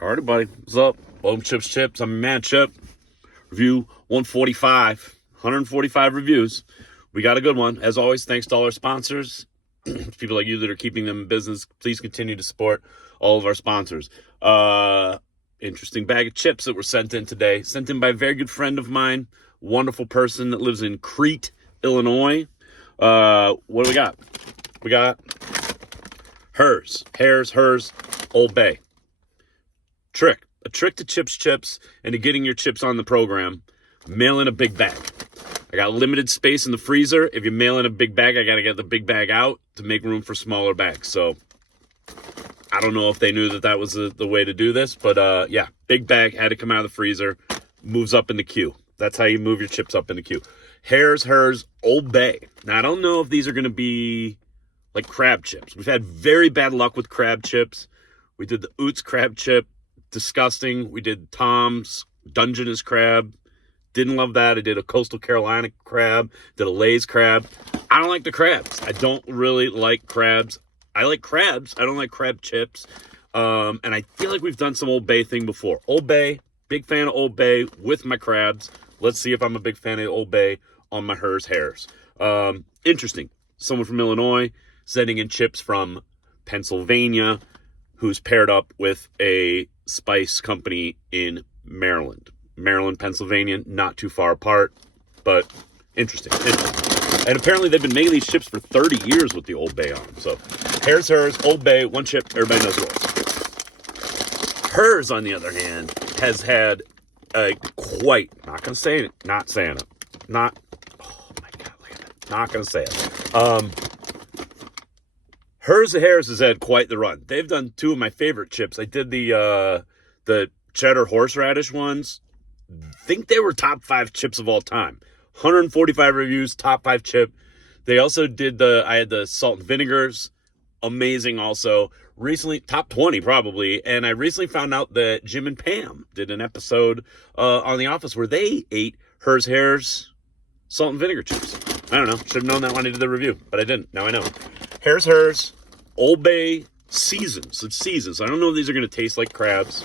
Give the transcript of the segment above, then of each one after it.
Alrighty, buddy. What's up? Welcome to Chips. I'm your man, Chip. Review 145. 145 reviews. We got a good one. As always, thanks to all our sponsors. People like you that are keeping them in business. Please continue to support all of our sponsors. Interesting bag of chips that were sent in today. Sent in by a very good friend of mine. Wonderful person that lives in Crete, Illinois. What do we got? We got Herr's, Old Bay. A trick to chips and to getting your chips on the program. Mail in a big bag. I got limited space in the freezer. If you mail in a big bag, I got to get the big bag out to make room for smaller bags. So I don't know if they knew that was the way to do this, but yeah, big bag had to come out of the freezer, moves up in the queue. That's how you move your chips up in the queue. Herr's, Old Bay. Now, I don't know if these are going to be like crab chips. We've had very bad luck with crab chips. We did the Oots crab chip. Disgusting. We did Tom's Dungeness crab. Didn't love that. I did a Coastal Carolina crab. Did a Lay's crab. I don't like the crabs. I don't really like crabs. I like crabs. I don't like crab chips. And I feel like we've done some Old Bay thing before. Old Bay. Big fan of Old Bay with my crabs. Let's see if I'm a big fan of Old Bay on my Herr's. Interesting. Someone from Illinois sending in chips from Pennsylvania who's paired up with a spice company in Maryland. Maryland, Pennsylvania, not too far apart, but interesting. And apparently they've been making these chips for 30 years with the Old Bay on them. So Herr's, Old Bay, one chip, everybody knows what it is. Herr's, on the other hand, has had a quite, not going to say it, not saying it, not, oh my God, look at that, not going to say it. Herr's has had quite the run. They've done two of my favorite chips. I did the cheddar horseradish ones. Think they were top 5 chips of all time. 145 reviews, top 5 chip. They also did I had the salt and vinegars. Amazing also. Recently, top 20 probably. And I recently found out that Jim and Pam did an episode on The Office where they ate Herr's salt and vinegar chips. I don't know. Should have known that when I did the review, but I didn't. Now I know. Herr's, Old Bay, seasons. It's seasons. I don't know if these are going to taste like crabs.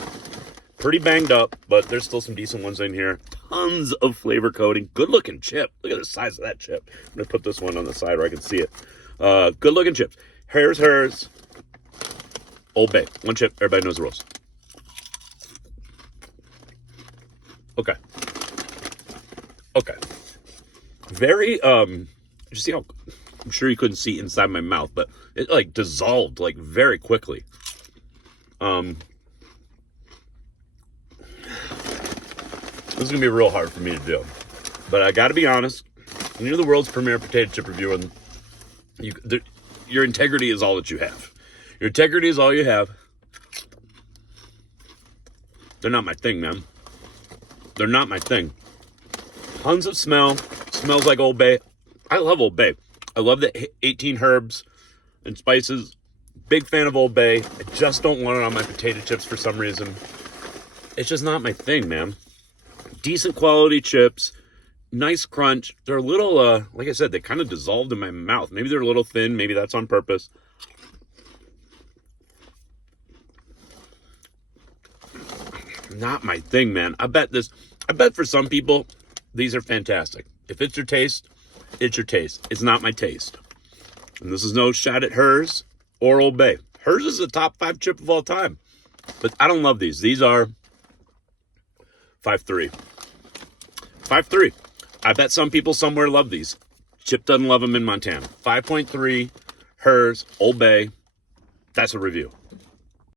Pretty banged up, but there's still some decent ones in here. Tons of flavor coating. Good looking chip. Look at the size of that chip. I'm going to put this one on the side where I can see it. Good looking chips. Herr's, Old Bay. One chip. Everybody knows the rules. Okay. Very, you see how, I'm sure you couldn't see inside my mouth, but it like dissolved like very quickly. This is going to be real hard for me to do. But I got to be honest, when you're the world's premier potato chip reviewer, and your integrity is all that you have. Your integrity is all you have. They're not my thing, man. They're not my thing. Tons of smell. Smells like Old Bay. I love Old Bay. I love the 18 herbs and spices. Big fan of Old Bay. I just don't want it on my potato chips for some reason. It's just not my thing, man. Decent quality chips. Nice crunch. They're a little, like I said, they kind of dissolved in my mouth. Maybe they're a little thin. Maybe that's on purpose. Not my thing, man. I bet for some people, these are fantastic. If it's your taste, it's your taste. It's not my taste. And this is no shot at Herr's or Old Bay. Herr's is a top 5 chip of all time. But I don't love these. These are 5.3. 5.3. I bet some people somewhere love these. Chip doesn't love them in Montana. 5.3, Herr's, Old Bay. That's a review.